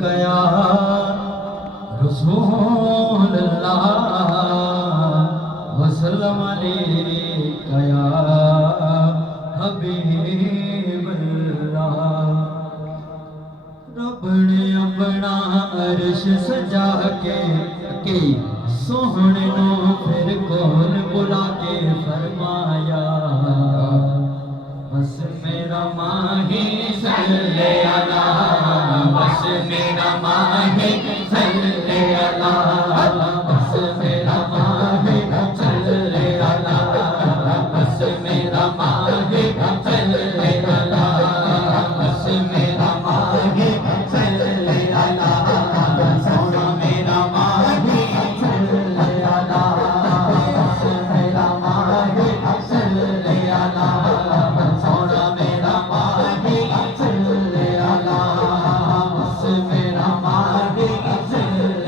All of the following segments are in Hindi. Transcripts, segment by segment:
कया रसूल अल्लाह वसल्लम अलैका या हबीब अल्लाह। रब ने अपना अर्श सजा के सोहने नो फिर कौन बुला के फरमाया बस मेरा माही सल्ले अला, बस मेरा माही सल्ले अला, बस मेरा माही सल्ले अला, बस मेरा माही सल्ले अला, बस मेरा माही सल्ले अला, सोना मेरा माही सल्ले अला, बस मेरा माही सल्ले अला, सोना मेरा माही सल्ले अला, बस मेरा माही सल्ले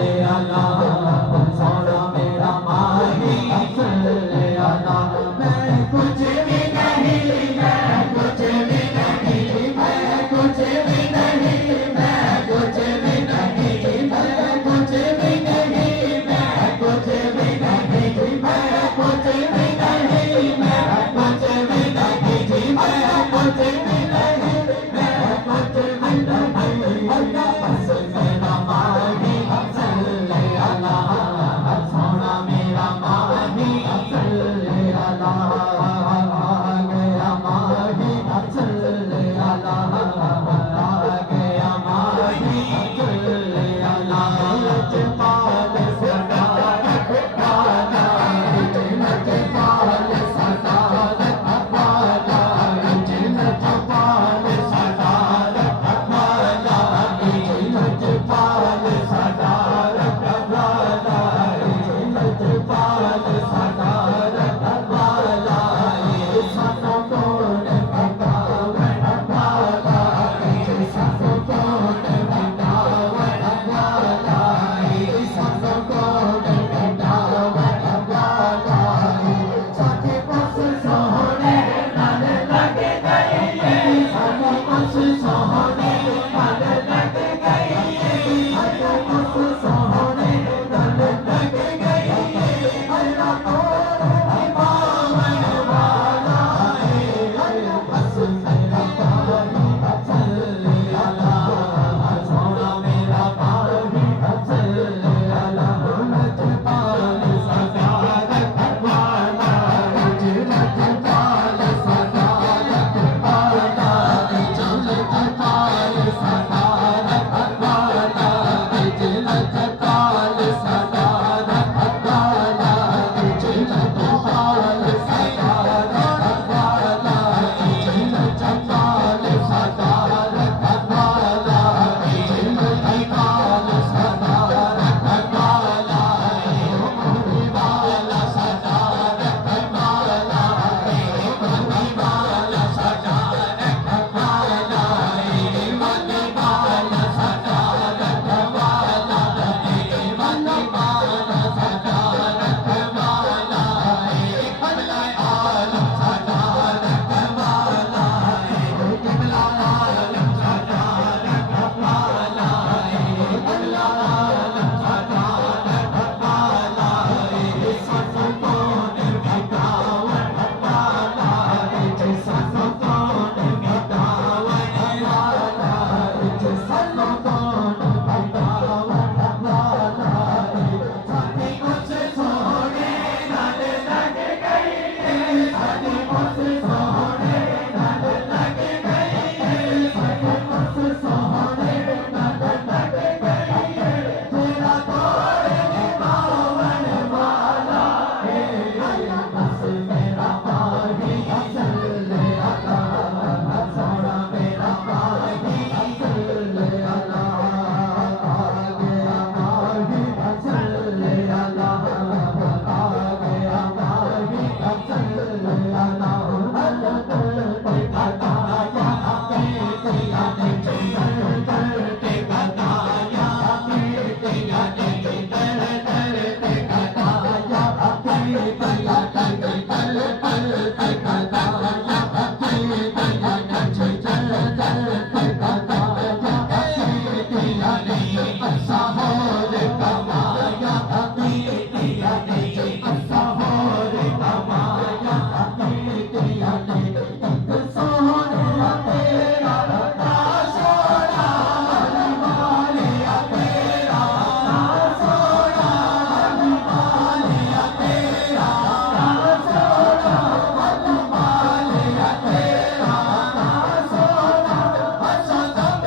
असा होर कमाया दिया नहीं असा होर कमाया दिया नहीं एक सोहरा तेरा सोहरा वालिया तेरा सोहरा वालिया तेरा सोहरा वालिया तेरा सोहरा असा दम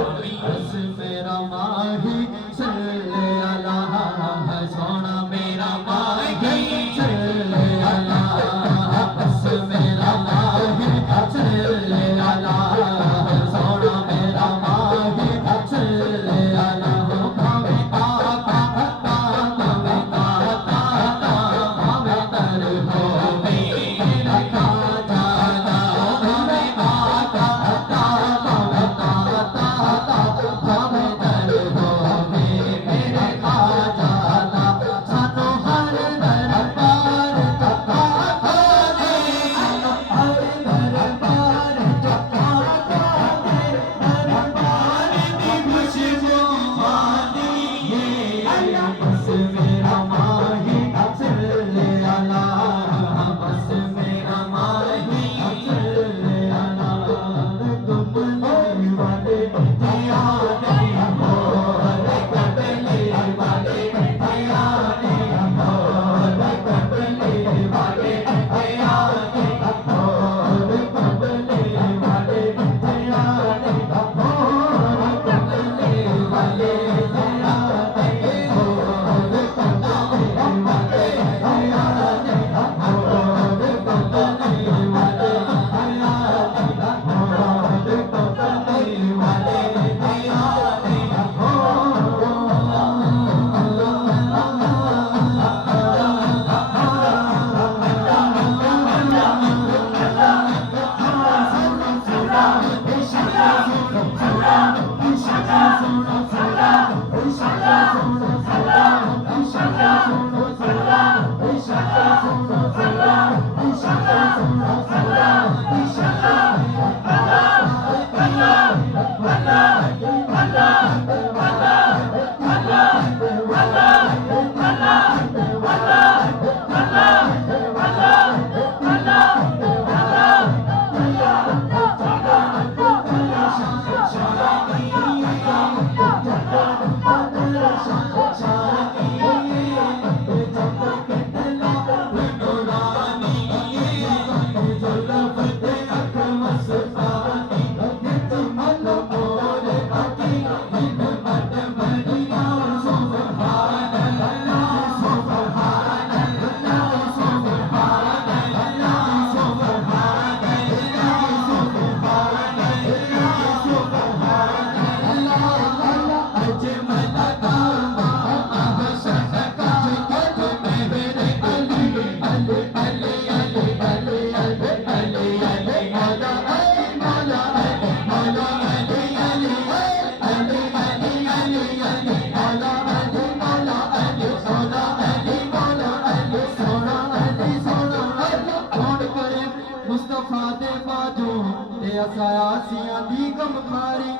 मेरा माही सल्ले अल्लाह सोना मेरा माही सल्ले अल्लाह बस मेरा माही सल्ले अल्लाह सोना मेरा माही सल्ले अल्लाह भावे पापा भावे पाता भावे तर हो मेरा खाजा भावे पापा भावे पाता भावे तर हो मेरे खाजा सानो हर दरबार तका दे हर दरबार तका दे दरबार दी खुशबू मानी बस मेरा माही सल्ले अल्लाह बस मेरा माही सल्ले अल्लाह तुम वाले दिया नहीं हो कबले वाले दिया नहीं हो कबले वाले दिया नहीं हो कबले वाले दिया नहीं हो कबले वाले दिया नहीं हो कबले वाले दिया नहीं हो कबले वाले दिया नहीं हो कबले वाले दिया मुस्तफा दे बाजू ते असायासियां दी गमखारी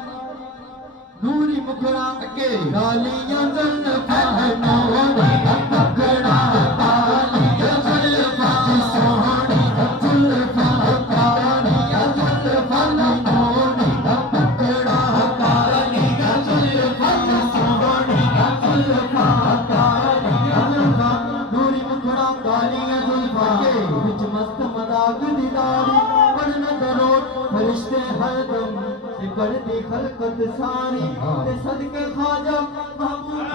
नूरी मुखड़ा अगे गालियां जुल्फां नूरी मुखड़ा गालियां जुल्फां सोहनी जुल्फां गालियां जुल्फां नूरी मुखड़ा गालियां जुल्फां सोहनी जुल्फां गालियां जुल्फां नूरी मुखड़ा गालियां जुल्फां विच मस्त मदाग दी दाढ़ी पढ़ना दरोद फरिश्ते हरदम करती खलकत सारी ते सदके ख्वाजा महबूब